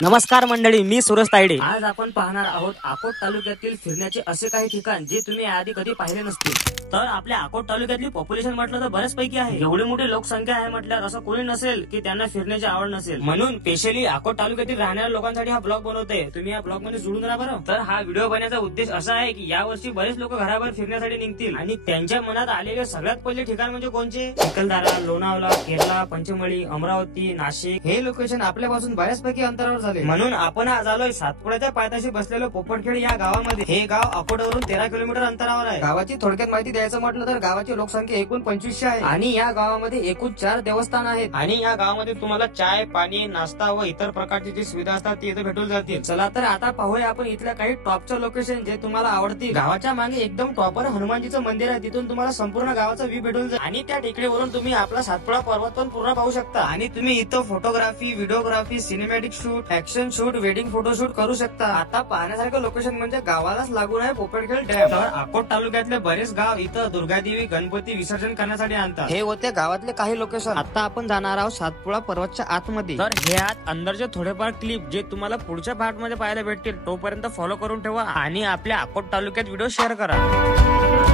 नमस्कार मंडळी, मी सुरेश तायडे. आज आपण पाहणार आहोत अकोट तालुक्यातील फिरण्याचे असे काही ठिकाण जे तुम्ही आधी कधी पाहिले नसतील. तर आपल्या अकोट तालुक्यातली पॉप्युलेशन म्हटलं तर बऱ्याच पैकी आहे. एवढी मोठी लोकसंख्या आहे म्हटल्यावर असं कोणी नसेल की त्यांना फिरण्याची आवड नसेल. म्हणून स्पेशली अकोट तालुक्यातील राहणाऱ्या लोकांसाठी हा ब्लॉग बनवते. तुम्ही या ब्लॉग मध्ये जोडून राहा बरं. तर हा व्हिडिओ बनवण्याचा उद्देश असा आहे की या वर्षी बरेच लोक घराबाहेर फिरण्यासाठी निघतील आणि त्यांच्या मनात आलेले सगळ्यात पहिले ठिकाण म्हणजे कोणते? चिखलदरा, लोणावळा, केरला, पंचमढी, अमरावती, नाशिक हे लोकेशन आपल्यापासून बऱ्याचपैकी अंतरावर झाले. म्हणून आपण आज आलोय सातपुड्याच्या पायथ्याशी बसलेलो पोपटखेड या गावामध्ये. हे गाव अकोटवरून 13 किलोमीटर अंतरावर आहे. गावाची थोडक्यात माहिती द्यायचं म्हटलं तर गावाची लोकसंख्या एकूण 2500 आहे आणि या गावामध्ये एकूण 4 देवस्थान आहेत आणि या गावामध्ये तुम्हाला चाय, पाणी, नाश्ता व इतर प्रकारची जी सुविधा असतात ती इथे भेटून जातील. चला तर आता पाहूया आपण इथल्या काही टॉपच्या लोकेशन जे तुम्हाला आवडतील. गावाच्या मागे एकदम टॉपर हनुमानजीचं मंदिर आहे. तिथून तुम्हाला संपूर्ण गावाचा व्ह्यू भेटून जाईल आणि त्या टेकडीवरून तुम्ही आपला सातपुडा पर्वत पण पूर्ण पाहू शकता. आणि तुम्ही इथं photography, videography, cinematic shoot, action shoot, wedding photoshoot करू शकता. आता पाहण्यासारखं लोकेशन म्हणजे गावालाच लागून आहे पोपटखेड डॅम. तर अकोट तालुक्यातले बरेच गाव इथं दुर्गादेवी गणपती विसर्जन करण्यासाठी आणतात. हे होते गावातले काही लोकेशन. आता आपण जाणार आहोत सातपुडा पर्वतच्या आतमध्ये. तर हे आत अंदरचे थोडेफार क्लिप जे तुम्हाला पुढच्या पार्ट मध्ये पाहायला भेटतील. तोपर्यंत फॉलो करून ठेवा आणि आपल्या अकोट तालुक्यात व्हिडिओ शेअर करा.